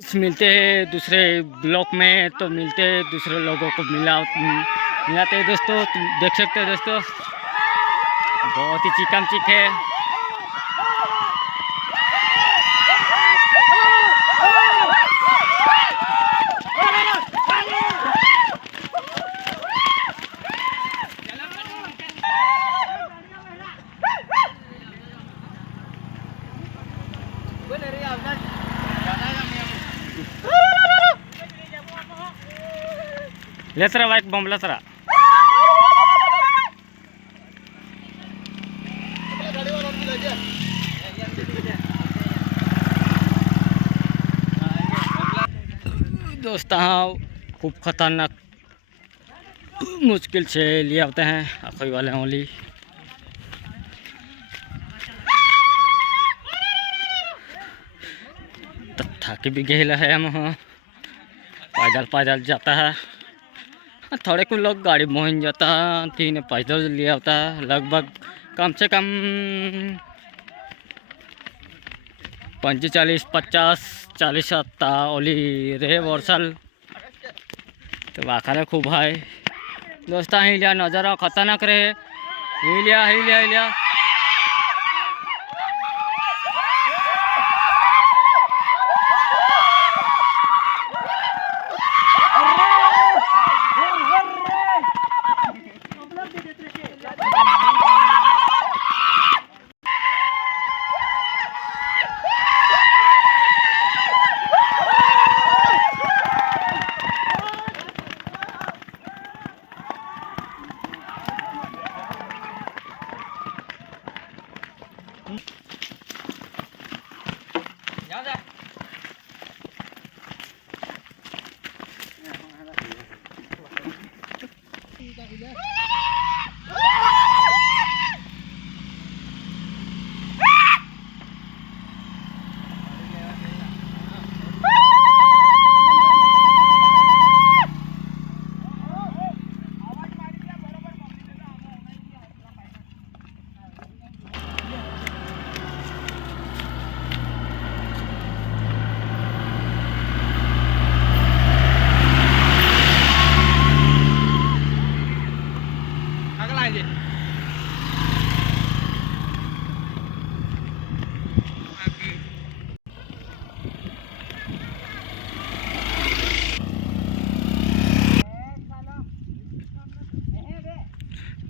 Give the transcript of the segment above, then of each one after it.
मिलते हैं दूसरे ब्लॉक में, तो मिलते हैं दूसरे लोगों को मिलाते हैं दोस्तों। तुम देख सकते हो दोस्तों, बहुत ही चिकम चिक है। लेतरा बाइक बम लेतरा दोस्त, हाँ खूब खतरनाक मुश्किल से लिए आते हैं अखोई वाले ओली। थाकी भी गहला है, हम पैदल पैदल जाता है। थोड़े कुछ लोग गाड़ी मोहन जाता है, तीन पैदल लिया होता है। लगभग कम से कम 45 50 40 आता ओली रहे वर्षल। तो आखिर खूब है दोस्त, हिलिया नज़ारा खतरनाक रहे। हिलिया हिलिया हिलिया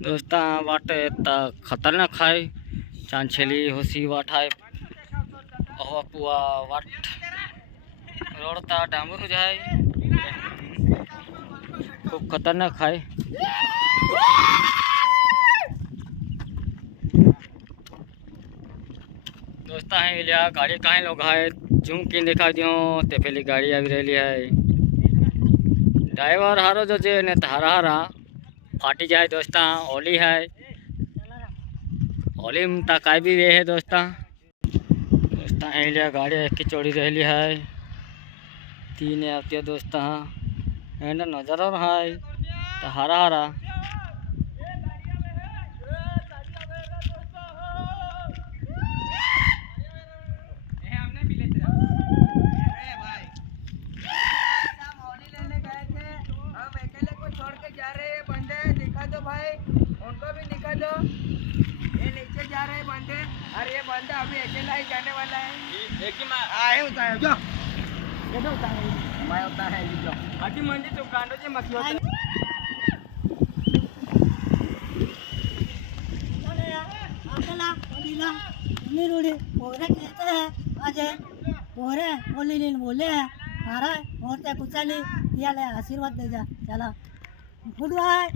दोस्त वाट खतरनाक है। चांछेली होसी वाट है, पुआ वाट रोडता डांबर जाए, खूब खतरनाक है। दोस्त है लिया गाड़ी कहीं लोग है, जूम की दिखा दियो ते पहली गाड़ी आ रही है। ड्राइवर हारो जो जे ने हरा हरा फाटी जाए दोस्ता। ओली है, ओली में तकाई भी वे है दोस्ता। दोस्ता लिया गाड़ी एक की चोरी रही है, तीन आती है दोस्ता। एंड नजर आ रहा है तो हरा हरा। उनको भी निकालो, ये नीचे जा रहे बंदे। अरे ये बंदा अभी अकेला ही जाने वाला है। एक ही आए होता है जो ये तो होता है, मैं होता है जो आदि मंदिर तो कांडो जे मखियो अकेला ओलीला नीरुड़ी पोरे कहते हैं। आज पोरे ओली बोले हैं मारा और ते कुचाली दिया ले आशीर्वाद दे जा चला गुड बाय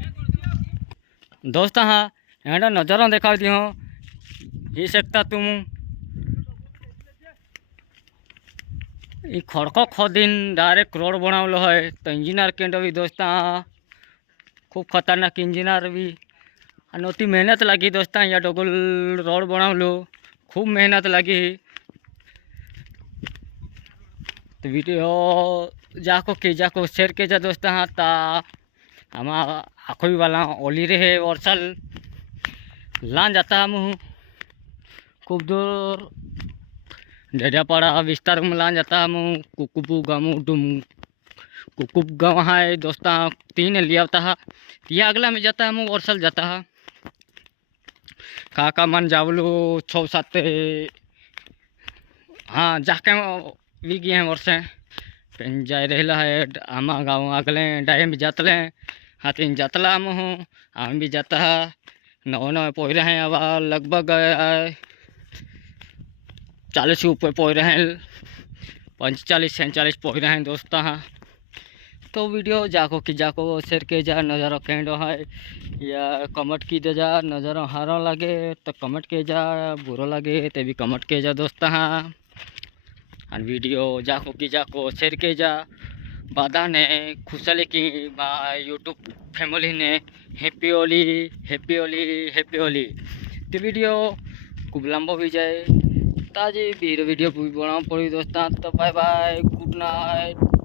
दोस्त। हाँ एंड नज़ारा देखा दियो ही सकता तुम ये खड़को खोदिन डायरेक्ट रोड बनावलो है। तो इंजीनियर केंद्र भी दोस्त खूब खतरनाक इंजीनियर भी अनोती मेहनत लगी दोस्त। या डोगल रोड बनावलो खूब मेहनत लगी। तो वीडियो जाको शेयर के जा दोस्त। हाँ ता हम आखोई वाला ओली रहे वर्षल लान जाता हम खूब दूर डेडियापाड़ा विस्तार में ला जाता हम कुकुपू गामू डुम कुकुप गाँव है दोस्ता 3 लिया था या अगला में जाता हम वर्सल जाता है काका मन जावलू 6-7 हाँ जाके भी गए हैं वर्षे पेन जा रहा है आमा गाँव अगले डायम भी जातले हाँ 3 जातला हम हूँ हम भी जाता है नौ पोह रहे हैं अब लगभग 40 ऊपर पोह रहे हैं 45-47 पोह रहे हैं दोस्ता हाँ तो वीडियो जाको कि जाको शेयर के जा नज़ारा कैंडो है या कमेंट की दे जा नज़ारा हारा लगे तो कमेंट के जा बुरा लगे तो भी कमेंट के जा दोस्ता हाँ और वीडियो जाको कि जाको शेयर के जा बादा ने खुशहाली की यूट्यूब फैमिली ने happy Holi happy Holi happy Holi तो वीडियो खूब लंबा भी जाए ताजी वीडियो भी बना पड़ी दोस्ता तो बाय बाय गुड नाइट।